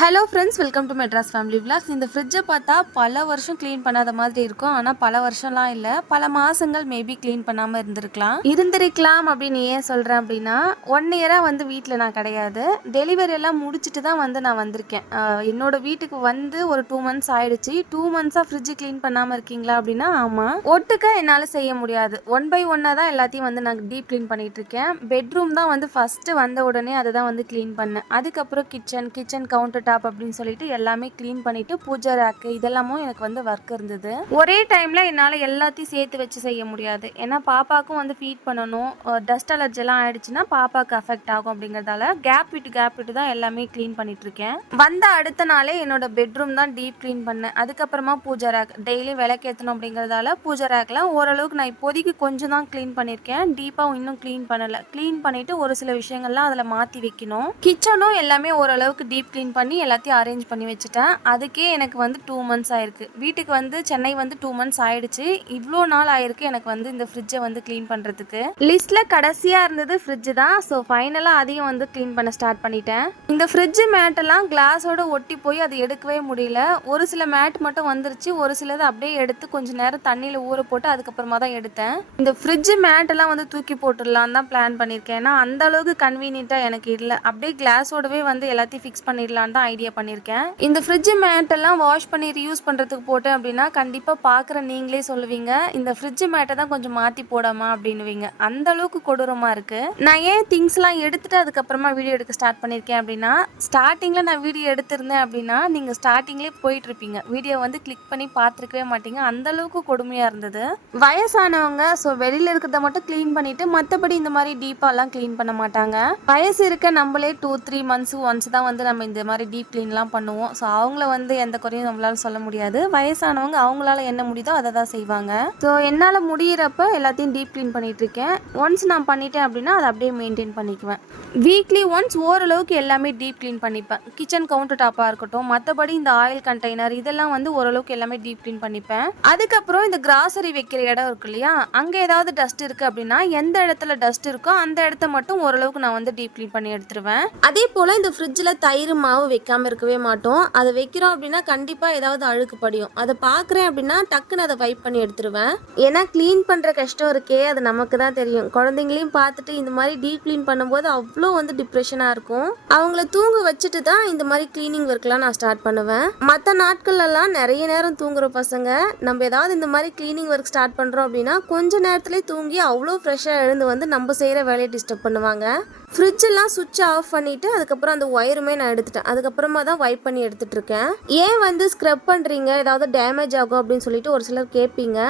Hello friends, welcome to Madras family vlogs. இந்த ஃப்ரிட்ஜை பார்த்தா பல வருஷம் க்ளீன் பண்ணாத மாதிரி இருக்கும். ஆனால் பல வருஷம்லாம் இல்லை, பல மாதங்கள் மேபி க்ளீன் பண்ணாமல் இருந்திருக்கலாம் அப்படின்னு ஏன் சொல்கிறேன் அப்படின்னா, 1 இயராக வந்து வீட்டில் நான் கிடையாது. டெலிவரி எல்லாம் முடிச்சுட்டு தான் வந்து நான் வந்திருக்கேன். என்னோட வீட்டுக்கு வந்து ஒரு 2 மந்த்ஸ் ஆயிடுச்சு. 2 மந்த்ஸாக ஃப்ரிட்ஜு க்ளீன் பண்ணாமல் இருக்கீங்களா அப்படின்னா ஆமாம். ஒட்டுக்க என்னால் செய்ய முடியாது. 1 by 1 தான் எல்லாத்தையும் வந்து நான் டீப் க்ளீன் பண்ணிகிட்டு இருக்கேன். பெட்ரூம் தான் வந்து ஃபஸ்ட்டு வந்த உடனே அதை தான் வந்து க்ளீன் பண்ணேன். அதுக்கப்புறம் கிச்சன் கவுண்டர் டாப் அப்படின்னு சொல்லிட்டு எல்லாமே க்ளீன் பண்ணிட்டு பூஜை ரேக்கு இதெல்லாமும் எனக்கு வந்து ஒர்க் இருந்தது. ஒரே டைம்ல என்னால் எல்லாத்தையும் சேர்த்து வச்சு செய்ய முடியாது. ஏன்னா பாப்பாக்கும் வந்து ஃபீட் பண்ணணும். டஸ்ட் அலர்ஜி எல்லாம் ஆயிடுச்சுன்னா பாப்பாவுக்கு அஃபெக்ட் ஆகும். அப்படிங்கிறதால கேப் விட்டு தான் எல்லாமே க்ளீன் பண்ணிட்டு இருக்கேன். வந்த அடுத்த நாளே என்னோட பெட்ரூம் தான் டீப் க்ளீன் பண்ணேன். அதுக்கப்புறமா பூஜை ரேக் டெய்லி விளக்கேற்றணும் அப்படிங்கிறதால பூஜை ரேக்லாம் ஓரளவுக்கு நான் இப்போதைக்கு கொஞ்சம் தான் க்ளீன் பண்ணியிருக்கேன். டீப்பாக இன்னும் க்ளீன் பண்ணலை. க்ளீன் பண்ணிட்டு ஒரு சில விஷயங்கள்லாம் அதில் மாற்றி வைக்கணும். கிச்சனும் எல்லாமே ஓரளவுக்கு டீப் க்ளீன் பண்ணி எல்லாத்தையும் அரேஞ்ச் பண்ணி வச்சுட்டேன். அதுக்கே எனக்கு வந்து 2 மந்த்ஸ் ஆயிருக்கு. வீட்டுக்கு வந்து சென்னை வந்து 2 மந்த்ஸ் ஆயிடுச்சு. இவ்வளோ நாள் ஆயிருக்கு எனக்கு வந்து இந்த ஃப்ரிட்ஜை வந்து க்ளீன் பண்ணுறதுக்கு. லிஸ்ட்டில் கடைசியாக இருந்தது ஃப்ரிட்ஜு தான். ஸோ ஃபைனலாக அதையும் வந்து க்ளீன் பண்ண ஸ்டார்ட் பண்ணிட்டேன். இந்த ஃப்ரிட்ஜு மேட்டெல்லாம் கிளாஸோட ஒட்டி போய் அதை எடுக்கவே முடியல. ஒரு சில மேட் மட்டும் வந்துருச்சு. ஒரு சிலது அப்படியே எடுத்து கொஞ்சம் நேரம் தண்ணியில் ஊற போட்டு அதுக்கப்புறமா தான் எடுத்தேன். இந்த ஃப்ரிட்ஜு மேட்டெல்லாம் வந்து தூக்கி போட்டுடலாம் தான் பிளான் பண்ணியிருக்கேன். ஏன்னா அந்த அளவுக்கு கன்வீனியன்ட்டாக எனக்கு இல்லை. அப்படியே கிளாஸோடவே வந்து எல்லாத்தையும் ஃபிக்ஸ் பண்ணிடலான் தான் ஐடியா பண்ணியிருக்கேன். இந்த ஃப்ரிட்ஜ் மேட்டெல்லாம் வாஷ் பண்ணி ரியூஸ் பண்ணுறதுக்கு போட்டேன் அப்படின்னா கண்டிப்பாக பார்க்குற நீங்களே சொல்லுவீங்க, இந்த ஃப்ரிட்ஜ் மேட்டை தான் கொஞ்சம் மாற்றி போடாமா அப்படின்னுவீங்க. அந்த அளவுக்கு கொடூரமாக இருக்குது. நான் ஏன் திங்ஸ்லாம் எடுத்துட்டு அதுக்கப்புறமா வீடியோ எடுக்க ஸ்டார்ட் பண்ணியிருக்கேன் அப்படின்னா, ஸ்டார்டிங்கில் நான் வீடியோ எடுத்திருந்தேன் அப்படின்னா நீங்கள் ஸ்டார்டிங்லேயே போயிட்டு இருப்பீங்க. வீடியோ வந்து கிளிக் பண்ணி பார்த்துருக்கவே மாட்டீங்க. அந்த அளவுக்கு கொடுமையாக இருந்தது. வயசானவங்க ஸோ வெளியில் இருக்கிறத மட்டும் க்ளீன் பண்ணிட்டு மற்றபடி இந்த மாதிரி டீப்பாலாம் க்ளீன் பண்ண மாட்டாங்க. வயசு இருக்க நம்மளே 2-3 months ஒன்ஸ் தான் வந்து நம்ம இந்த மாதிரி டீப் க்ளீன்லாம் பண்ணுவோம். ஸோ அவங்கள வந்து எந்த குறையும் நம்மளால சொல்ல முடியாது. வயசானவங்க அவங்களால என்ன முடியுதோ அதை தான் செய்வாங்க. ஸோ என்னால் முடியிறப்ப எல்லாத்தையும் டீப் க்ளீன் பண்ணிட்டு இருக்கேன். ஒன்ஸ் நான் பண்ணிட்டேன் அப்படின்னா அதை அப்படியே மெயின்டைன் பண்ணிக்குவேன். வீக்லி ஒன்ஸ் ஓரளவுக்கு எல்லாமே டீப் க்ளீன் பண்ணிப்பேன். கிச்சன் கவுண்டர் டாப்பாக இருக்கட்டும், மற்றபடி இந்த ஆயில் கண்டெய்னர் இதெல்லாம் வந்து ஓரளவுக்கு எல்லாமே டீப் க்ளீன் பண்ணிப்பேன். அதுக்கப்புறம் இந்த கிராசரி வைக்கிற இடம் இருக்கு இல்லையா, அங்கே ஏதாவது டஸ்ட் இருக்குது அப்படின்னா எந்த இடத்துல டஸ்ட் இருக்கோ அந்த இடத்த மட்டும் ஓரளவுக்கு நான் வந்து டீப் க்ளீன் பண்ணி எடுத்துருவேன். அதே போல் இந்த ஃப்ரிட்ஜில் தயிர் மாவு வைக்காமல் இருக்கவே மாட்டோம். அதை வைக்கிறோம் அப்படின்னா கண்டிப்பாக ஏதாவது அழுக்கு படியும். அதை பார்க்குறேன் அப்படின்னா டக்குன்னு அதை வைப் பண்ணி எடுத்துருவேன். ஏன்னா க்ளீன் பண்ணுற கஷ்டம் இருக்கே, அது நமக்கு தான் தெரியும். குழந்தைங்களையும் பார்த்துட்டு இந்த மாதிரி டீப் க்ளீன் பண்ணும்போது அவ்வளோ வந்து டிப்ரெஷனாக இருக்கும். அவங்கள தூங்க வச்சுட்டு தான் இந்த மாதிரி க்ளீனிங் ஒர்க்லாம் நான் ஸ்டார்ட் பண்ணுவேன். மற்ற நாட்கள்லாம் நிறைய நேரம் தூங்குற பசங்க நம்ம ஏதாவது இந்த மாதிரி க்ளீனிங் ஒர்க் ஸ்டார்ட் பண்ணுறோம் அப்படின்னா கொஞ்ச நேரத்துலேயே தூங்கி அவ்வளோ ஃப்ரெஷ்ஷாக எழுந்து வந்து நம்ம செய்கிற வேலையை டிஸ்டர்ப் பண்ணுவாங்க. ஃப்ரிட்ஜெல்லாம் சுவிட்ச் ஆஃப் பண்ணிவிட்டு அதுக்கப்புறம் அந்த ஒயருமே நான் எடுத்துட்டேன். அதுக்கப்புறமா தான் வைப் பண்ணி எடுத்துகிட்டு இருக்கேன். ஏன் வந்து ஸ்க்ரப் பண்ணுறீங்க, ஏதாவது டேமேஜ் ஆகும் அப்படின்னு சொல்லிட்டு ஒரு சிலர் கேட்பீங்க.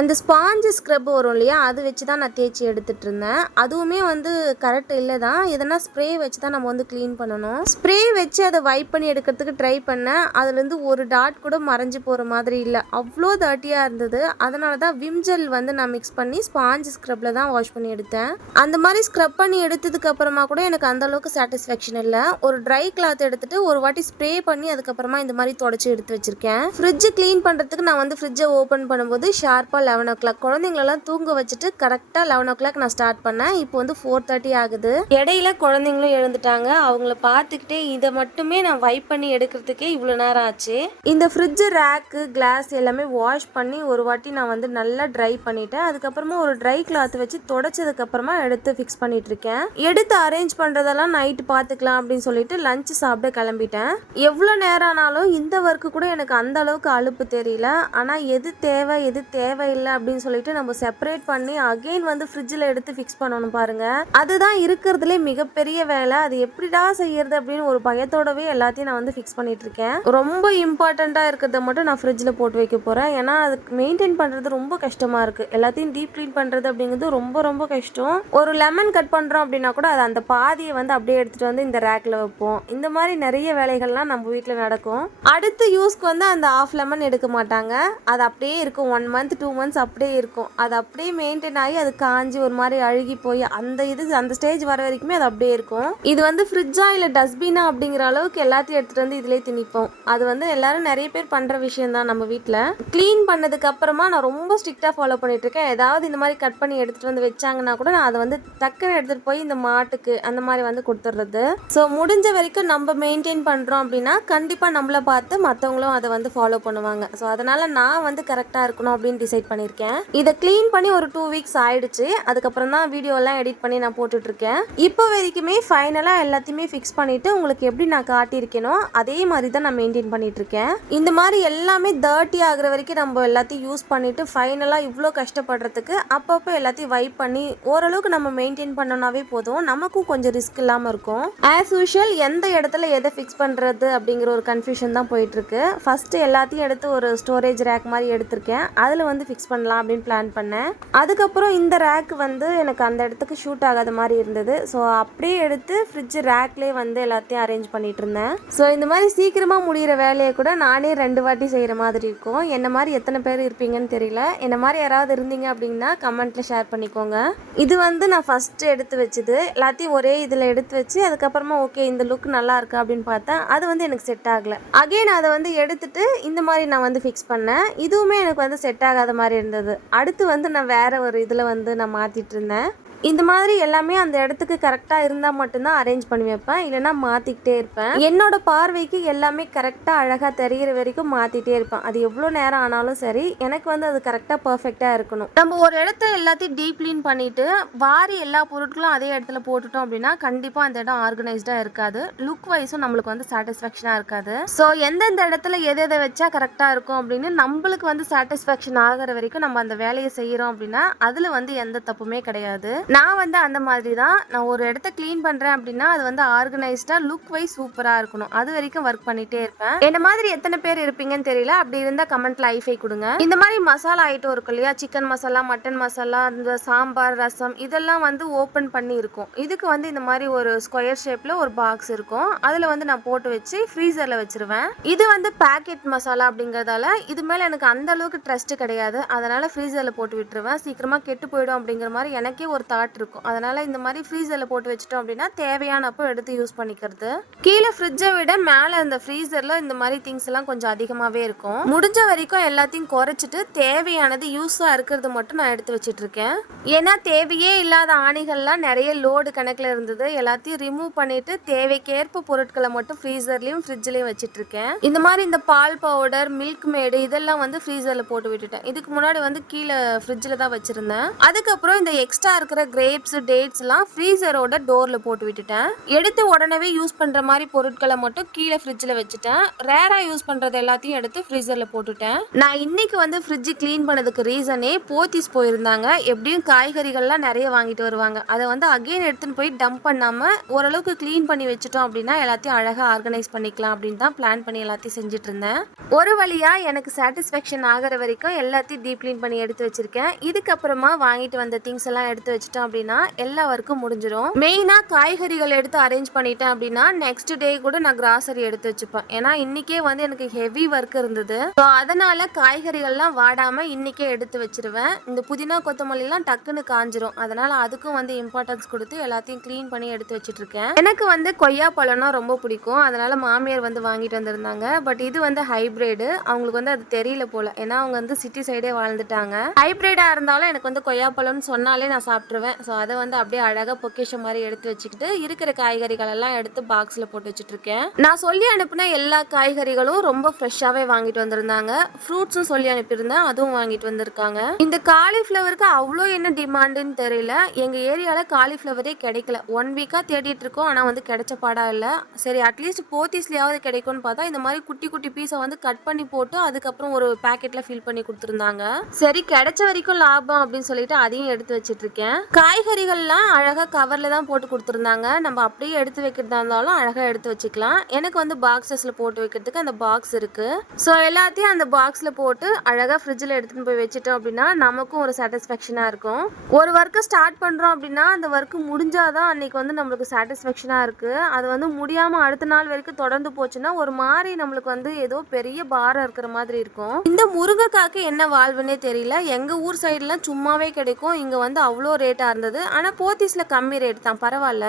அந்த ஸ்பாஞ்சு ஸ்க்ரப் வரும் இல்லையா, அது வச்சு தான் நான் தேய்ச்சி எடுத்துகிட்டு இருந்தேன். அதுவுமே வந்து கரெக்ட் இல்லை தான். எதனா ஸ்ப்ரே வச்சு தான் நம்ம வந்து க்ளீன் பண்ணணும். ஸ்ப்ரே வச்சு அதை வைப் பண்ணி எடுக்கிறதுக்கு ட்ரை பண்ணேன். அதுலேருந்து ஒரு டாட் கூட மறைஞ்சு போகிற மாதிரி இல்லை. அவ்வளோ டர்ட்டியாக இருந்தது. அதனால தான் விம் ஜெல் வந்து நான் மிக்ஸ் பண்ணி ஸ்பாஞ்சு ஸ்க்ரப்பில் தான் வாஷ் பண்ணி எடுத்தேன். அந்த மாதிரி ஸ்க்ரப் பண்ணி எடுத்ததுக்கு அப்புறமா கூட எனக்கு அந்தளவுக்கு சாட்டிஸ்ஃபேக்ஷன் இல்லை. ஒரு ட்ரை கிளாத் எடுத்துகிட்டு ஒரு வாட்டி ஸ்ப்ரே பண்ணி அதுக்கப்புறமா இந்த மாதிரி தொடச்சி எடுத்து வச்சுருக்கேன். ஃப்ரிட்ஜு க்ளீன் பண்ணுறதுக்கு நான் வந்து ஃப்ரிட்ஜை ஓப்பன் பண்ணும்போது ஷார்ப்பாக 11 o'clock குழந்தைங்களெல்லாம் தூங்க வச்சுட்டு கரெக்டாக 11 o'clock நான் ஸ்டார்ட் பண்ணேன். இப்போ வந்து 4:30 ஆகுது. இடையில குழந்தைங்களும் எழுந்துட்டாங்க. அவங்கள பார்த்துக்கிட்டே இதை மட்டுமே நான் வைப் பண்ணி எடுக்கிறதுக்கே இவ்வளோ நேரம் ஆச்சு. இந்த ஃப்ரிட்ஜு ரேக்கு கிளாஸ் எல்லாமே வாஷ் பண்ணி ஒரு வாட்டி நான் வந்து நல்லா ட்ரை பண்ணிட்டேன். அதுக்கப்புறமா ஒரு ட்ரை கிளாத் வச்சு தொடச்சதுக்கப்புறமா எடுத்து ஃபிக்ஸ் பண்ணிட்டு இருக்கேன். எடுத்து அரேஞ்ச் பண்ணுறதெல்லாம் நைட்டு பார்த்துக்கலாம் அப்படின்னு சொல்லிட்டு லஞ்சு சாப்பிட கிளம்பிட்டேன். எவ்வளோ நேரம் ஆனாலும் இந்த ஒர்க்கு கூட எனக்கு அந்த அளவுக்கு அலுப்பு தெரியல. ஆனால் எது தேவை எது தேவையில்லை அப்படின்னு சொல்லிட்டு நம்ம செப்பரேட் பண்ணி அகைன் வந்து ஃப்ரிட்ஜில் எடுத்து ஃபிக்ஸ் பண்ணணும் பாருங்க. அதுதான் இருக்கிறதுலே மிகப்பெரிய வேலை. அது எப்படிடா செய்யறது அப்படின்னு ஒரு பயத்தோடவே எல்லாத்தையும் நான் வந்து ஃபிக்ஸ் பண்ணிட்டு இருக்கேன். ரொம்ப இம்பார்ட்டண்ட்டாக இருக்கிறத மட்டும் நான் ஃப்ரிட்ஜில் போட்டு வைக்க போகிறேன். ஏன்னா அதுக்கு மெயின்டைன் பண்ணுறது ரொம்ப கஷ்டமாக இருக்குது. எல்லாத்தையும் டீப் க்ளீன் பண்ணுறது அப்படிங்கிறது ரொம்ப ரொம்ப கஷ்டம். ஒரு லெமன் கட் பண்ணுறோம் அப்படின்னா கூட அது அந்த பாதியை வந்து அப்படியே எடுத்துகிட்டு வந்து இந்த ரேக்கில் வைப்போம். இந்த மாதிரி நிறைய வேலைகள்லாம் நம்ம வீட்டில் நடக்கும். அடுத்து யூஸ்க்கு வந்து அந்த 1/2 லெமன் எடுக்க மாட்டாங்க. அது அப்படியே இருக்கும். 1 month 2 மந்த்ஸ் அப்படியே இருக்கும். அது அப்படியே மெயின்டைன் ஆகி அது காஞ்சி ஒரு மாதிரி அழுகி போய் அந்த ஸ்டேஜ் வர வரைக்குமே அது அப்படியே இருக்கும். இது வந்து ஃப்ரிட்ஜா இல்லை டஸ்ட்பினா அப்படிங்கிற அளவுக்கு எல்லாத்தையும் எடுத்துகிட்டு வந்து இதிலே திணிப்போம். அது வந்து எல்லாரும் நிறைய பேர் பண்ணுற விஷயம் தான் நம்ம வீட்டில். க்ளீன் பண்ணதுக்கு அப்புறமா நான் ரொம்ப ஸ்ட்ரிக்டாக ஃபாலோ பண்ணிட்டு இருக்கேன். ஏதாவது இந்த மாதிரி கட் பண்ணி எடுத்துகிட்டு வந்து வச்சாங்கன்னா கூட நான் அதை வந்து டக்குன்னு எடுத்துகிட்டு போய் இந்த மாட்டுக்கு அந்த மாதிரி வந்து கொடுத்துட்றது. ஸோ முடிஞ்ச வரைக்கும் நம்ம மெயின்டைன் பண்ணுறோம் அப்படின்னா கண்டிப்பாக நம்மளை பார்த்து மற்றவங்களும் அதை வந்து ஃபாலோ பண்ணுவாங்க. ஸோ அதனால் நான் வந்து கரெக்டாக இருக்கணும் அப்படின்னு டிசைட் பண்ணியிருக்கேன். இதை க்ளீன் பண்ணி ஒரு 2 வீக்ஸ் ஆயிடுச்சு. அதுக்கப்புறம் தான் வீடியோலாம் எடிட் பண்ணி நான் போட்டுட்ருக்கேன். இப்போ வரைக்குமே ஃபைனலாக எல்லாத்தையுமே ஃபிக்ஸ் பண்ணிவிட்டு உங்களுக்கு எப்படி நான் காட்டியிருக்கேனோ அதே மாதிரி தான் நான் மெயின்டைன் பண்ணிகிட்ருக்கேன். இந்த மாதிரி எல்லாமே டர்ட்டி ஆகிற வரைக்கும் நம்ம எல்லாத்தையும் யூஸ் பண்ணிவிட்டு ஃபைனலாக இவ்வளோ கஷ்டப்படுறதுக்கு அப்பப்போ எல்லாத்தையும் வைப் பண்ணி ஓரளவுக்கு நம்ம மெயின்டைன் பண்ணோன்னாவே போதும். நமக்கும் கொஞ்சம் ரிஸ்க் இல்லாமல் இருக்கும். ஆஸ் யூஷுவல் எந்த இடத்துல எதை ஃபிக்ஸ் பண்ணுறது அப்படிங்கிற ஒரு கன்ஃபியூஷன் தான் போயிட்டுருக்கு. ஃபஸ்ட்டு எல்லாத்தையும் எடுத்து ஒரு ஸ்டோரேஜ் ரேக் மாதிரி எடுத்திருக்கேன். அதில் வந்து ஃபிக்ஸ் பண்ணலாம் அப்படின்னு பிளான் பண்ணேன். அதுக்கப்புறம் இந்த ரேக் வந்து எனக்கு அந்த இடத்துக்கு ஷூட் ஆகாத மாதிரி இருந்தது. ஸோ அப்படியே எடுத்து ஃப்ரிட்ஜ் ரேக்லேயே வந்து எல்லாத்தையும் அரேஞ்ச் பண்ணிட்டு இருந்தேன். ஸோ இந்த மாதிரி சீக்கிரமாக முடிகிற வேலையை கூட நானே 2 வாட்டி செய்கிற மாதிரி இருக்கும். என்ன மாதிரி எத்தனை பேர் இருப்பீங்கன்னு தெரியல. என்ன மாதிரி யாராவது இருந்தீங்க அப்படின்னா கமெண்ட்டில் ஷேர் பண்ணிக்கோங்க. இது வந்து நான் ஃபஸ்ட்டு எடுத்து வச்சுது எல்லாத்தையும் ஒரே இதில் எடுத்து வச்சு அதுக்கப்புறமா ஓகே இந்த லுக் நல்லா இருக்கு அப்படின்னு பார்த்தேன். அது வந்து எனக்கு செட் ஆகலை. அகெயின் அதை வந்து எடுத்துட்டு இந்த மாதிரி நான் வந்து ஃபிக்ஸ் பண்ணேன். இதுவுமே எனக்கு வந்து செட் ஆகாத மாதிரி இருந்தது. அடுத்து வந்து நான் வேற ஒரு இதில் வந்து நான் மாற்றிட்டு இருந்தேன். இந்த மாதிரி எல்லாமே அந்த இடத்துக்கு கரெக்டாக இருந்தால் மட்டும்தான் அரேஞ்ச் பண்ணி வைப்பேன். இல்லைனா மாற்றிக்கிட்டே இருப்பேன். என்னோட பார்வைக்கு எல்லாமே கரெக்டாக அழகாக தெரிகிற வரைக்கும் மாற்றிட்டே இருப்பேன். அது எவ்வளோ நேரம் ஆனாலும் சரி எனக்கு வந்து அது கரெக்டாக பர்ஃபெக்டாக இருக்கணும். நம்ம ஒரு இடத்த எல்லாத்தையும் டீப் க்ளீன் பண்ணிவிட்டு வாரி எல்லா பொருட்களும் அதே இடத்துல போட்டுட்டோம் அப்படின்னா கண்டிப்பாக அந்த இடம் ஆர்கனைஸ்டாக இருக்காது. லுக் வைஸும் நம்மளுக்கு வந்து சாட்டிஸ்ஃபேக்ஷனாக இருக்காது. ஸோ எந்தெந்த இடத்துல எதை வச்சா கரெக்டாக இருக்கும் அப்படின்னு நம்மளுக்கு வந்து சாட்டிஸ்ஃபேக்ஷன் ஆகிற வரைக்கும் நம்ம அந்த வேலையை செய்கிறோம் அப்படின்னா அதில் வந்து எந்த தப்புமே கிடையாது. நான் வந்து அந்த மாதிரி தான். நான் ஒரு இடத்த க்ளீன் பண்ணுறேன் அப்படின்னா அது வந்து ஆர்கனைஸ்டாக லுக் வைஸ் சூப்பராக இருக்கணும். அது வரைக்கும் ஒர்க் பண்ணிகிட்டே இருப்பேன். என்ன மாதிரி எத்தனை பேர் இருப்பீங்கன்னு தெரியல. அப்படி இருந்தால் கமெண்ட்ல ஐஃபை கொடுங்க. இந்த மாதிரி மசாலா ஐட்டம் இருக்கும் இல்லையா, சிக்கன் மசாலா, மட்டன் மசாலா, இந்த சாம்பார், ரசம் இதெல்லாம் வந்து ஓப்பன் பண்ணி இருக்கும். இதுக்கு வந்து இந்த மாதிரி ஒரு ஸ்கொயர் ஷேப்பில் ஒரு பாக்ஸ் இருக்கும். அதில் வந்து நான் போட்டு வச்சு ஃப்ரீசரில் வச்சிருவேன். இது வந்து பேக்கெட் மசாலா அப்படிங்கிறதால இது மேலே எனக்கு அந்த அளவுக்கு ட்ரஸ்ட் கிடையாது. அதனால் ஃப்ரீசரில் போட்டு விட்டுருவேன். சீக்கிரமாக கெட்டு போயிடும் அப்படிங்கிற மாதிரி எனக்கே ஒரு தாட் இருக்கும். அதனால இந்த மாதிரி ஃப்ரீசர்ல போட்டு வச்சிட்டோம் அப்படின்னா தேவையானப்போ எடுத்து யூஸ் பண்ணிக்கிறது. கீழே ஃப்ரிட்ஜை விட மேலே அந்த ஃப்ரீசர்ல இந்த மாதிரி திங்ஸ் எல்லாம் கொஞ்சம் அதிகமாகவே இருக்கும். முடிஞ்ச வரைக்கும் எல்லாத்தையும் குறைச்சிட்டு தேவையானது யூஸாக இருக்கிறது மட்டும் நான் எடுத்து வச்சிட்டு இருக்கேன். ஏன்னா தேவையே இல்லாத ஆணிகள்லாம் நிறைய லோடு கணக்கில் இருந்தது. எல்லாத்தையும் ரிமூவ் பண்ணிட்டு தேவைக்கேற்ப பொருட்களை மட்டும் ஃப்ரீசர்லையும் ஃப்ரிட்ஜ்லையும் வச்சிட்டு இருக்கேன். இந்த மாதிரி இந்த பால் பவுடர், மில்க் மேடு இதெல்லாம் வந்து ஃப்ரீசர்ல போட்டு விட்டுட்டேன். இதுக்கு முன்னாடி வந்து கீழே ஃப்ரிட்ஜில் தான் வச்சிருந்தேன். அதுக்கப்புறம் இந்த எக்ஸ்ட்ரா இருக்கிற கிரேப்ஸ், டேட்ஸ்லாம் ஃப்ரீசரோட டோரில் போட்டு விட்டுட்டேன். எடுத்து உடனே யூஸ் பண்ணுற மாதிரி பொருட்களை மட்டும் கீழே ஃப்ரிட்ஜில் வச்சுட்டேன். ரேராக யூஸ் பண்ணுறது எல்லாத்தையும் எடுத்து ஃப்ரீசரில் போட்டுட்டேன். நான் இன்னைக்கு வந்து ஃப்ரிட்ஜ் க்ளீன் பண்ணதுக்கு ரீசனே போத்தீஸ் போயிருந்தாங்க. எப்படியும் காய்கறிகள்லாம் நிறைய வாங்கிட்டு வருவாங்க. அதை வந்து அகெயின் எடுத்துன்னு போய் டம்ப் பண்ணாமல் ஓரளவுக்கு க்ளீன் பண்ணி வச்சுட்டோம் அப்படின்னா எல்லாத்தையும் அழகாக ஆர்கனைஸ் பண்ணிக்கலாம் அப்படின்னு தான் பிளான் பண்ணி எல்லாத்தையும் செஞ்சுட்டு இருந்தேன். ஒரு வழியாக எனக்கு சாட்டிஸ்ஃபேக்ஷன் ஆகிற வரைக்கும் எல்லாத்தையும் டீப் க்ளீன் பண்ணி எடுத்து வச்சிருக்கேன். இதுக்கப்புறமா வாங்கிட்டு வந்த திங்ஸ் எல்லாம் எடுத்து வச்சுட்டோம் அப்படின்னா எல்லா ஒர்க்கும் முடிஞ்சிடும். மெயினாக காய்கறிகள் எடுத்து அரேஞ்ச் பண்ணிட்டேன் அப்படின்னா நெக்ஸ்ட் டே கூட நான் கிராசரி எடுத்து வச்சுப்பேன். ஏன்னா இன்னைக்கே வந்து எனக்கு ஹெவி ஒர்க் இருந்தது. ஸோ அதனால காய்கறிகள்லாம் வாடாம இன்னைக்கே எடுத்து வச்சிருவேன். இந்த புதினா கொத்தமல்லிலாம் டக்குன்னு காஞ்சிரும். அதனால அதுக்கும் வந்து இம்பார்ட்டன்ஸ் கொடுத்து எல்லாத்தையும் க்ளீன் பண்ணி எடுத்து வச்சுட்டு இருக்கேன். எனக்கு வந்து கொய்யா பழம்னா ரொம்ப பிடிக்கும். அதனால மாமியார் வந்து வாங்கிட்டு வந்திருந்தாங்க. பட் இது வந்து ஹைபிரிட். அவங்களுக்கு வந்து அது தெரியல போல. ஏன்னா அவங்க வந்து சிட்டி சைடே வாழ்ந்துட்டாங்க. ஹைபிரிடா இருந்தாலும் எனக்கு வந்து கொய்யா பழம்னு சொன்னாலே நான் சாப்பிட்டுருவேன். ஸோ அதை வந்து அப்படியே அழகாக பொக்கேஷன் மாதிரி எடுத்து வச்சுக்கிட்டு இருக்கிற காய்கறிகள் எல்லாம் எடுத்து பாக்ஸில் போட்டு வச்சுட்டு இருக்கேன். நான் சொல்லி அனுப்பின எல்லா காய்கறிகளும் ரொம்ப ஃப்ரெஷ்ஷாகவே வாங்கிட்டு வந்திருந்தாங்க. ஃப்ரூட்ஸும் சொல்லி அனுப்பியிருந்தேன், அதுவும் வாங்கிட்டு வந்திருக்காங்க. இந்த காலிஃப்ளவருக்கு அவ்வளோ என்ன டிமாண்டுன்னு தெரியல. எங்கள் ஏரியாவில் காலிஃப்ளவரே கிடைக்கல. 1 வீக்காக தேடிட்டு இருக்கோம். ஆனால் வந்து கிடைச்ச பாடா இல்லை. சரி அட்லீஸ்ட் போத்தீஸ்லையாவது கிடைக்கும்னு பார்த்தா இந்த மாதிரி குட்டி குட்டி பீஸை வந்து கட் பண்ணி போட்டு அதுக்கப்புறம் ஒரு பேக்கெட்டில் ஃபில் பண்ணி கொடுத்துருந்தாங்க. சரி கிடைச்ச வரைக்கும் லாபம் அப்படின்னு சொல்லிட்டு அதையும் எடுத்து வச்சுட்டு இருக்கேன். காய்கறிகள்லாம் அழகாக கவரில் தான் போட்டு கொடுத்துருந்தாங்க. நம்ம அப்படியே எடுத்து வைக்கிறதா இருந்தாலும் அழகாக எடுத்து வச்சுக்கலாம். எனக்கு வந்து பாக்ஸஸில் போட்டு வைக்கிறதுக்கு அந்த பாக்ஸ் இருக்குது. ஸோ எல்லாத்தையும் அந்த பாக்ஸில் போட்டு அழகாக ஃப்ரிட்ஜில் எடுத்துகிட்டு போய் வச்சுட்டோம் அப்படின்னா நமக்கும் ஒரு சாட்டிஸ்ஃபேக்ஷனாக இருக்கும். ஒரு ஒர்க்கு ஸ்டார்ட் பண்ணுறோம் அப்படின்னா அந்த ஒர்க்கு முடிஞ்சாதான் அன்றைக்கி வந்து நம்மளுக்கு சாட்டிஸ்ஃபேக்ஷனாக இருக்குது. அது வந்து முடியாமல் அடுத்த நாள் வரைக்கும் தொடர்ந்து போச்சுன்னா ஒரு மாதிரி நம்மளுக்கு வந்து ஏதோ பெரிய பாரம் இருக்கிற மாதிரி இருக்கும். இந்த முருங்கைக்காய்க்கு என்ன வாழ்வுன்னே தெரியல. எங்கள் ஊர் சைட்லாம் சும்மாவே கிடைக்கும். இங்கே வந்து அவ்வளோ ரேட்டாக இருந்தது. ஆனால் போத்தீஸில் கம்மி ரேட் தான், பரவாயில்ல.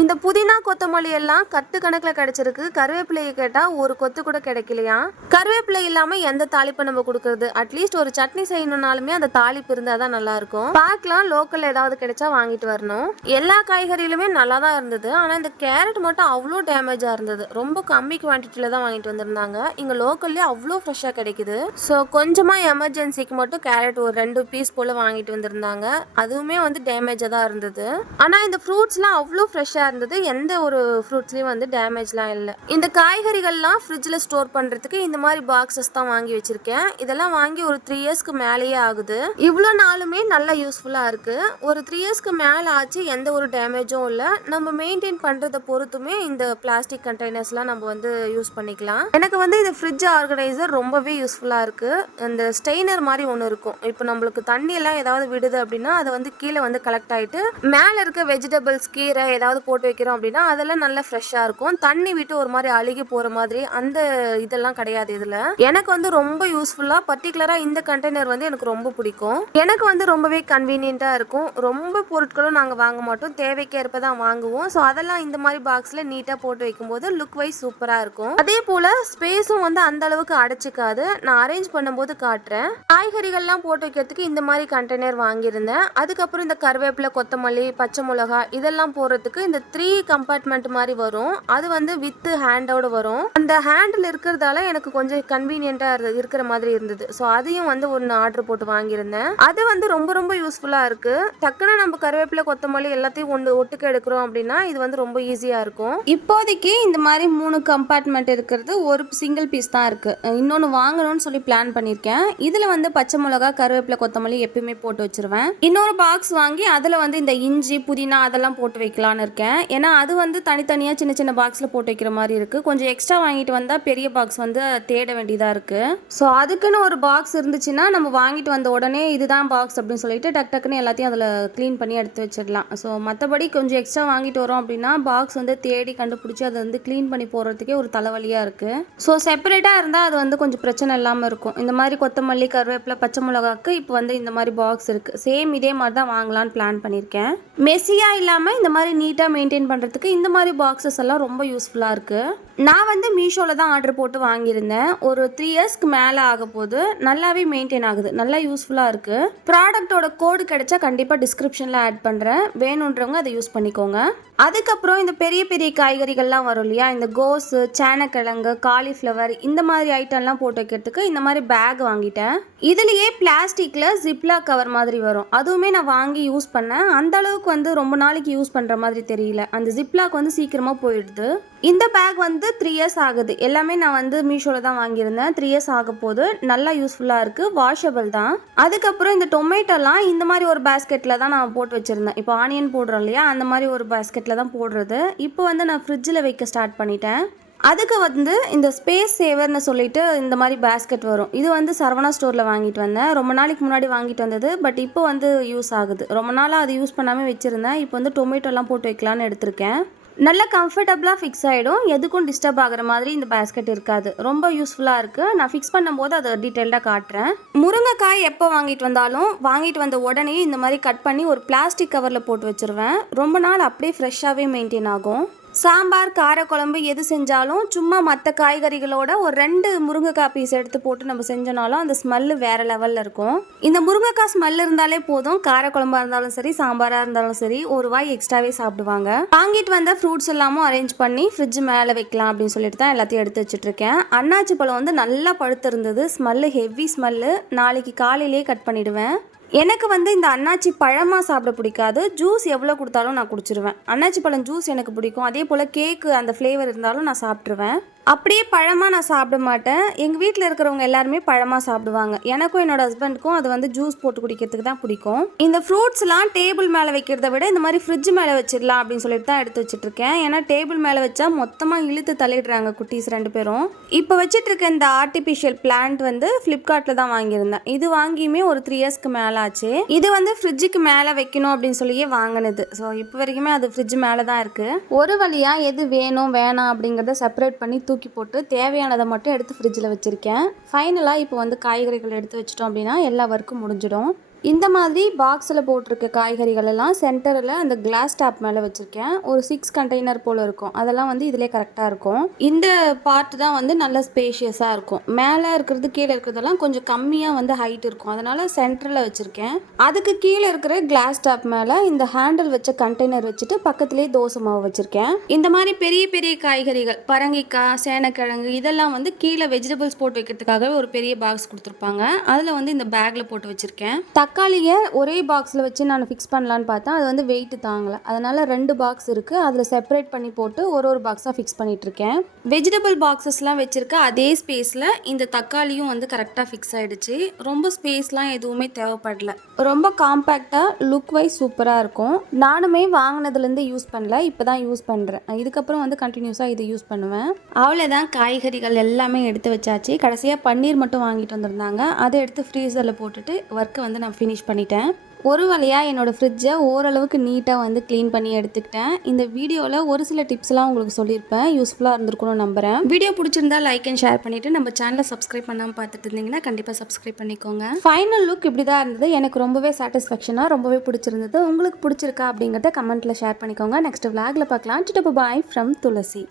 இந்த புதினா கொத்தமல்லி எல்லாம் கட்டு கணக்கில் கிடைச்சிருக்கு. கருவேப்பிலையை கேட்டால் ஒரு கொத்து கூட கிடைக்கலையா. கருவேப்பிலை இல்லாமல் எந்த தாளிப்பை நம்ம கொடுக்குறது? அட்லீஸ்ட் ஒரு சட்னி செய்யணும்னாலுமே அந்த தாளிப்பு இருந்தால் தான் நல்லாயிருக்கும். பார்க்கலாம், லோக்கல் ஏதாவது கிடைச்சா வாங்கிட்டு வரணும். எல்லா காய்கறியிலுமே நல்லா தான் இருந்தது. ஆனால் இந்த கேரட் மட்டும் அவ்வளோ டேமேஜாக இருந்தது. ரொம்ப கம்மி குவான்டிட்டியில் தான் வாங்கிட்டு வந்திருந்தாங்க. இங்கே லோக்கல்லே அவ்வளோ ஃப்ரெஷ்ஷாக கிடைக்குது. ஸோ கொஞ்சமாக எமர்ஜென்சிக்கு மட்டும் கேரட் ஒரு 2 பீஸ் போல் வாங்கிட்டு வந்திருந்தாங்க. அதுவுமே வந்து டேமேஜாக தான் இருந்தது. ஆனால் இந்த ஃப்ரூட்ஸ்லாம் அவ்வளோ ஃப்ரெஷ்ஷாக இருந்தது. எந்த ஒரு ஃப்ரூட்ஸ்லயும் வந்து டேமேஜ்லாம் இல்லை. இந்த காய்கறிகள்லாம் ஃப்ரிட்ஜில் ஸ்டோர் பண்றதுக்கு இந்த மாதிரி பாக்ஸஸ் தான் வாங்கி வச்சிருக்கேன். இதெல்லாம் வாங்கி ஒரு 3 இயர்ஸ்க்கு மேலேயே ஆகுது. இவ்வளோ நாளுமே நல்லா யூஸ்ஃபுல்லா இருக்கு. ஒரு 3 இயர்ஸ்க்கு மேலே ஆச்சு, எந்த ஒரு டேமேஜும் இல்லை. நம்ம மெயின்டைன் பண்றதை பொறுத்துமே இந்த பிளாஸ்டிக் கண்டெய்னர்ஸ்லாம் நம்ம வந்து யூஸ் பண்ணிக்கலாம். எனக்கு வந்து இந்த ஃப்ரிட்ஜ் ஆர்கனைசர் ரொம்பவே யூஸ்ஃபுல்லா இருக்கு. இந்த ஸ்டெய்னர் மாதிரி ஒன்று இருக்கும். இப்போ நம்மளுக்கு தண்ணி எல்லாம் ஏதாவது விடுது அப்படின்னா அதை வந்து கீழே வந்து கலெக்ட் ஆயிட்டு மேலே இருக்க வெஜிடபிள்ஸ், கீரை ஏதாவது போட்டு வைக்கிறோம் அப்படின்னா அதெல்லாம் நல்லா ஃப்ரெஷ்ஷாக இருக்கும். தண்ணி விட்டு ஒரு மாதிரி அழுகி போகிற மாதிரி அந்த இதெல்லாம் கிடையாது இதில். எனக்கு வந்து ரொம்ப யூஸ்ஃபுல்லாக, பர்டிகுலராக இந்த கண்டெய்னர் வந்து எனக்கு ரொம்ப பிடிக்கும். எனக்கு வந்து ரொம்பவே கன்வீனியண்ட்டாக இருக்கும். ரொம்ப பொருட்களும் நாங்கள் வாங்க மாட்டோம், தேவைக்கேற்ப தான் வாங்குவோம். ஸோ அதெல்லாம் இந்த மாதிரி பாக்ஸில் நீட்டாக போட்டு வைக்கும்போது லுக் வைஸ் சூப்பராக இருக்கும். அதே போல் ஸ்பேஸும் வந்து அந்த அளவுக்கு அடைச்சிக்காது. நான் அரேஞ்ச் பண்ணும்போது காட்டுறேன். காய்கறிகள்லாம் போட்டு வைக்கிறதுக்கு இந்த மாதிரி கண்டெய்னர் வாங்கியிருந்தேன். அதுக்கப்புறம் இந்த கருவேப்பிலை, கொத்தமல்லி, பச்சை மிளகா இதெல்லாம் போடுறதுக்கு இந்த 3 கம்பார்ட்மெண்ட் மாதிரி வரும். அது வந்து வித் ஹேண்டோட வரும். அந்த ஹேண்டில் இருக்கிறதால எனக்கு கொஞ்சம் கன்வீனியன்ட்டா இருக்கிற மாதிரி இருந்தது. ஸோ அதையும் வந்து ஒன்று ஆர்டர் போட்டு வாங்கியிருந்தேன். அது வந்து ரொம்ப ரொம்ப யூஸ்ஃபுல்லாக இருக்கு. டக்குன்னு நம்ம கருவேப்பிலை, கொத்தமல்லி எல்லாத்தையும் ஒட்டுக்க எடுக்கிறோம் அப்படின்னா இது வந்து ரொம்ப ஈஸியாக இருக்கும். இப்போதைக்கு இந்த மாதிரி 3 கம்பார்ட்மெண்ட் இருக்கிறது ஒரு சிங்கிள் பீஸ் தான் இருக்கு. இன்னொன்று வாங்கணும்னு சொல்லி பிளான் பண்ணியிருக்கேன். இதில் வந்து பச்சை மிளகா, கருவேப்பிலை, கொத்தமல்லி எப்பயுமே போட்டு வச்சிருவேன். இன்னொரு பாக்ஸ் வாங்கி அதில் வந்து இந்த இஞ்சி, புதினா அதெல்லாம் போட்டு வைக்கலான்னு இருக்கேன். ஏன்னா அது வந்து தனித்தனியாக சின்ன சின்ன பாக்ஸில் போட்டு வைக்கிற மாதிரி இருக்குது. கொஞ்சம் எக்ஸ்ட்ரா வாங்கிட்டு வந்தால் பெரிய பாக்ஸ் வந்து தேட வேண்டியதாக இருக்குது. ஸோ அதுக்குன்னு ஒரு பாக்ஸ் இருந்துச்சுன்னா நம்ம வாங்கிட்டு வந்த உடனே இதுதான் பாக்ஸ் அப்படின்னு சொல்லிட்டு டக்குன்னு எல்லாத்தையும் அதில் க்ளீன் பண்ணி எடுத்து வச்சிடலாம். ஸோ மற்றபடி கொஞ்சம் எக்ஸ்ட்ரா வாங்கிட்டு வரோம் அப்படின்னா பாக்ஸ் வந்து தேடி கண்டுபிடிச்சி அதை வந்து க்ளீன் பண்ணி போடுறதுக்கே ஒரு தலைவலியாக இருக்குது. ஸோ செப்பரேட்டாக இருந்தால் அது வந்து கொஞ்சம் பிரச்சனை இல்லாமல் இருக்கும். இந்த மாதிரி கொத்தமல்லி, கருவேப்பிலை, பச்சை மிளகாக்கு இப்போ வந்து இந்த மாதிரி பாக்ஸ் இருக்குது. சேம் இதே மாதிரி தான் வாங்கலான்னு பிளான் பண்ணியிருக்கேன். மெஸ்ஸியாக இல்லாமல் இந்த மாதிரி நீட்டாக மெயின்டைன் பண்ணுறதுக்கு இந்த மாதிரி பாக்ஸஸ் எல்லாம் ரொம்ப யூஸ்ஃபுல்லாக இருக்குது. நான் வந்து மீஷோவில் தான் ஆர்டர் போட்டு வாங்கியிருந்தேன். ஒரு 3 இயர்ஸ்க்கு மேலே ஆக போது. நல்லாவே மெயின்டைன் ஆகுது, நல்லா யூஸ்ஃபுல்லாக இருக்குது. ப்ராடக்டோட கோடு கிடைச்சா கண்டிப்பாக டிஸ்கிரிப்ஷனில் ஆட் பண்ணுறேன், வேணுன்றவங்க அதை யூஸ் பண்ணிக்கோங்க. அதுக்கப்புறம் இந்த பெரிய பெரிய காய்கறிகள்லாம் வரும் இல்லையா, இந்த கோஸு, சேனக்கிழங்கு, காலிஃப்ளவர் இந்த மாதிரி ஐட்டம்லாம் போட்டு வைக்கிறதுக்கு இந்த மாதிரி பேக் வாங்கிட்டேன். இதுலேயே பிளாஸ்டிக்கில் ஜிப்லாக் கவர் மாதிரி வரும். அதுவுமே நான் வாங்கி யூஸ் பண்ணேன். அந்த அளவுக்கு வந்து ரொம்ப நாளைக்கு யூஸ் பண்ணுற மாதிரி தெரியல. அந்த ஜிப்லாக் வந்து சீக்கிரமாக போயிடுது. இந்த பேக் வந்து 3 இயர்ஸ் ஆகுது. எல்லாமே நான் வந்து மீஷோவில் தான் வாங்கியிருந்தேன். 3 இயர்ஸ் ஆக போது. நல்லா யூஸ்ஃபுல்லாக இருக்குது, வாஷபிள் தான். அதுக்கப்புறம் இந்த டொமேட்டோலாம் இந்த மாதிரி ஒரு பேஸ்கெட்டில் தான் நான் போட்டு வச்சுருந்தேன். இப்போ ஆனியன் போடுறோம் இல்லையா, அந்த மாதிரி ஒரு பேஸ்கெட்டில் தான் போடுறது. இப்போ வந்து நான் ஃப்ரிட்ஜில் வைக்க ஸ்டார்ட் பண்ணிட்டேன். அதுக்கு வந்து இந்த ஸ்பேஸ் சேவர்னு சொல்லிட்டு இந்த மாதிரி பேஸ்கெட் வரும். இது வந்து சரவணா ஸ்டோரில் வாங்கிட்டு வந்தேன். ரொம்ப நாளைக்கு முன்னாடி வாங்கிட்டு வந்தது. பட் இப்போ வந்து யூஸ் ஆகுது. ரொம்ப நாளாக அது யூஸ் பண்ணாமல் வச்சுருந்தேன். இப்போ வந்து டொமேட்டோலாம் போட்டு வைக்கலான்னு எடுத்திருக்கேன். நல்லா கம்ஃபர்டபுளாக ஃபிக்ஸ் ஆகிடும். எதுக்கும் டிஸ்டர்ப் ஆகிற மாதிரி இந்த பேஸ்கெட் இருக்காது. ரொம்ப யூஸ்ஃபுல்லாக இருக்குது. நான் ஃபிக்ஸ் பண்ணும்போது அதை டீட்டெயில்டாக காட்டுறேன். முருங்கைக்காய் எப்போ வாங்கிட்டு வந்தாலும் வாங்கிட்டு வந்த உடனே இந்த மாதிரி கட் பண்ணி ஒரு பிளாஸ்டிக் கவரில் போட்டு வச்சுருவேன். ரொம்ப நாள் அப்படியே ஃப்ரெஷ்ஷாகவே மெயின்டைன் ஆகும். சாம்பார், காரக்குழம்பு எது செஞ்சாலும் சும்மா மற்ற காய்கறிகளோட ஒரு 2 முருங்கைக்காய் பீஸ் எடுத்து போட்டு நம்ம செஞ்சோனாலும் அந்த ஸ்மெல்லு வேறு லெவலில் இருக்கும். இந்த முருங்கைக்காய் ஸ்மெல் இருந்தாலே போதும். காரக்குழம்பாக இருந்தாலும் சரி, சாம்பாராக இருந்தாலும் சரி, ஒரு வாய் எக்ஸ்ட்ராவே சாப்பிடுவாங்க. வாங்கிட்டு வந்த ஃப்ரூட்ஸ் எல்லாமும் அரேஞ்ச் பண்ணி ஃப்ரிட்ஜ் மேலே வைக்கலாம் அப்படின்னு சொல்லிட்டு தான் எல்லாத்தையும் எடுத்து வச்சுட்ருக்கேன். அன்னாச்சி பழம் வந்து நல்லா பழுத்து இருந்தது. Smell heavy smell. நாளைக்கு காலையிலேயே கட் பண்ணிவிடுவேன். எனக்கு வந்து இந்த அன்னாச்சி பழமாக சாப்பிட பிடிக்காது. ஜூஸ் எவ்வளோ கொடுத்தாலும் நான் குடிச்சிருவேன். அன்னாச்சி பழம் ஜூஸ் எனக்கு பிடிக்கும். அதே போல் கேக்கு அந்த ஃப்ளேவர் இருந்தாலும் நான் சாப்பிட்ருவேன். அப்படியே பழமாக நான் சாப்பிட மாட்டேன். எங்கள் வீட்டில் இருக்கிறவங்க எல்லாருமே பழமாக சாப்பிடுவாங்க. எனக்கும் என்னோட ஹஸ்பண்டுக்கும் அது வந்து ஜூஸ் போட்டு குடிக்கிறதுக்கு தான் பிடிக்கும். இந்த ஃப்ரூட்ஸ்லாம் டேபிள் மேலே வைக்கிறத விட இந்த மாதிரி ஃப்ரிட்ஜ் மேலே வச்சிடலாம் அப்படின்னு சொல்லிட்டு தான் எடுத்து வச்சுட்ருக்கேன். ஏன்னா டேபிள் மேலே வச்சா மொத்தமாக இழுத்து தள்ளிடுறாங்க குட்டீஸ் 2 பேரும். இப்போ வச்சிட்ருக்க இந்த ஆர்டிஃபிஷியல் பிளான்ட் வந்து ஃப்ளிப்கார்ட்டில் தான் வாங்கியிருந்தேன். இது வாங்கியுமே ஒரு 3 இயர்ஸ்க்கு மேலே ஆச்சு. இது வந்து ஃப்ரிட்ஜுக்கு மேலே வைக்கணும் அப்படின்னு சொல்லியே வாங்கினது. ஸோ இப்போ வரைக்குமே அது ஃப்ரிட்ஜ் மேலே தான் இருக்குது. ஒரு வழியாக எது வேணும் வேணாம் அப்படிங்கிறத செப்பரேட் பண்ணி தூக்கி போட்டு தேவையானதை மட்டும் எடுத்து ஃப்ரிட்ஜில் வச்சுருக்கேன். ஃபைனலாக இப்போ வந்து காய்கறிகள் எடுத்து வச்சிட்டோம் அப்படின்னா எல்லா ஒர்க்கும் முடிஞ்சிடும். இந்த மாதிரி பாக்ஸில் போட்டிருக்க காய்கறிகள் எல்லாம் சென்டரில் அந்த கிளாஸ் டாப் மேலே வச்சுருக்கேன். ஒரு 6 கண்டெய்னர் போல் இருக்கும். அதெல்லாம் வந்து இதிலே கரெக்டாக இருக்கும். இந்த பார்ட் தான் வந்து நல்ல ஸ்பேஷியஸாக இருக்கும். மேலே இருக்கிறது கீழே இருக்கிறதெல்லாம் கொஞ்சம் கம்மியாக வந்து ஹைட் இருக்கும். அதனால் சென்டரில் வச்சுருக்கேன். அதுக்கு கீழே இருக்கிற கிளாஸ் டாப் மேலே இந்த ஹேண்டில் வச்ச கண்டெய்னர் வச்சுட்டு பக்கத்துலேயே தோசை மாவு வச்சுருக்கேன். இந்த மாதிரி பெரிய பெரிய காய்கறிகள் பரங்கிக்காய், சேனக்கிழங்கு இதெல்லாம் வந்து கீழே வெஜிடபிள்ஸ் போட்டு வைக்கிறதுக்காகவே ஒரு பெரிய பாக்ஸ் கொடுத்துருப்பாங்க. அதில் வந்து இந்த பேக்கில் போட்டு வச்சுருக்கேன். தக்காளியை ஒரே பாக்ஸில் வச்சு நான் ஃபிக்ஸ் பண்ணலான்னு பார்த்தா அது வந்து வெயிட் தாங்கலை. அதனால் 2 பாக்ஸ் இருக்குது. அதில் செப்பரேட் பண்ணி போட்டு ஒரு பாக்ஸாக ஃபிக்ஸ் பண்ணிகிட்ருக்கேன். வெஜிடபிள் பாக்ஸஸ்லாம் வச்சுருக்க அதே ஸ்பேஸில் இந்த தக்காளியும் வந்து கரெக்டாக ஃபிக்ஸ் ஆகிடுச்சு. ரொம்ப ஸ்பேஸ்லாம் எதுவுமே தேவைப்படல. ரொம்ப காம்பேக்டாக லுக் வைஸ் சூப்பராக இருக்கும். நானுமே வாங்கினதுலேருந்து யூஸ் பண்ணல, இப்போ தான் யூஸ் பண்ணுறேன். இதுக்கப்புறம் வந்து கண்டினியூஸாக இதை யூஸ் பண்ணுவேன். அவ்வளோதான், காய்கறிகள் எல்லாமே எடுத்து வச்சாச்சு. கடைசியாக பன்னீர் மட்டும் வாங்கிட்டு வந்திருந்தாங்க. அதை எடுத்து ஃப்ரீசரில் போட்டுட்டு ஒர்க்கை வந்து நான் ஃபினிஷ் பண்ணிட்டேன். ஒரு வழியாக என்னோடய ஃப்ரிட்ஜை ஓரளவுக்கு நீட்டாக வந்து க்ளீன் பண்ணி எடுத்துக்கிட்டேன். இந்த வீடியோவில் ஒரு சில டிப்ஸ்லாம் உங்களுக்கு சொல்லியிருப்பேன். யூஸ்ஃபுல்லாக இருந்திருக்கும்னு நம்புகிறேன். வீடியோ பிடிச்சிருந்தா லைக் அண்ட் ஷேர் பண்ணிவிட்டு நம்ம சேனலை சப்ஸ்கிரைப் பண்ணாமல் பார்த்துட்டு இருந்தீங்கன்னா கண்டிப்பாக சப்ஸ்கிரைப் பண்ணிக்கோங்க. ஃபைனல் லுக் இப்படி தான் இருந்தது. எனக்கு ரொம்பவே சாட்டிஸ்ஃபேக்ஷனாக ரொம்பவே பிடிச்சிருந்தது. உங்களுக்கு பிடிச்சிருக்கா அப்படிங்கிறத கமெண்ட்டில் ஷேர் பண்ணிக்கோங்க. நெக்ஸ்ட் விளாகில் பார்க்கலாம். Bye from Thulasi.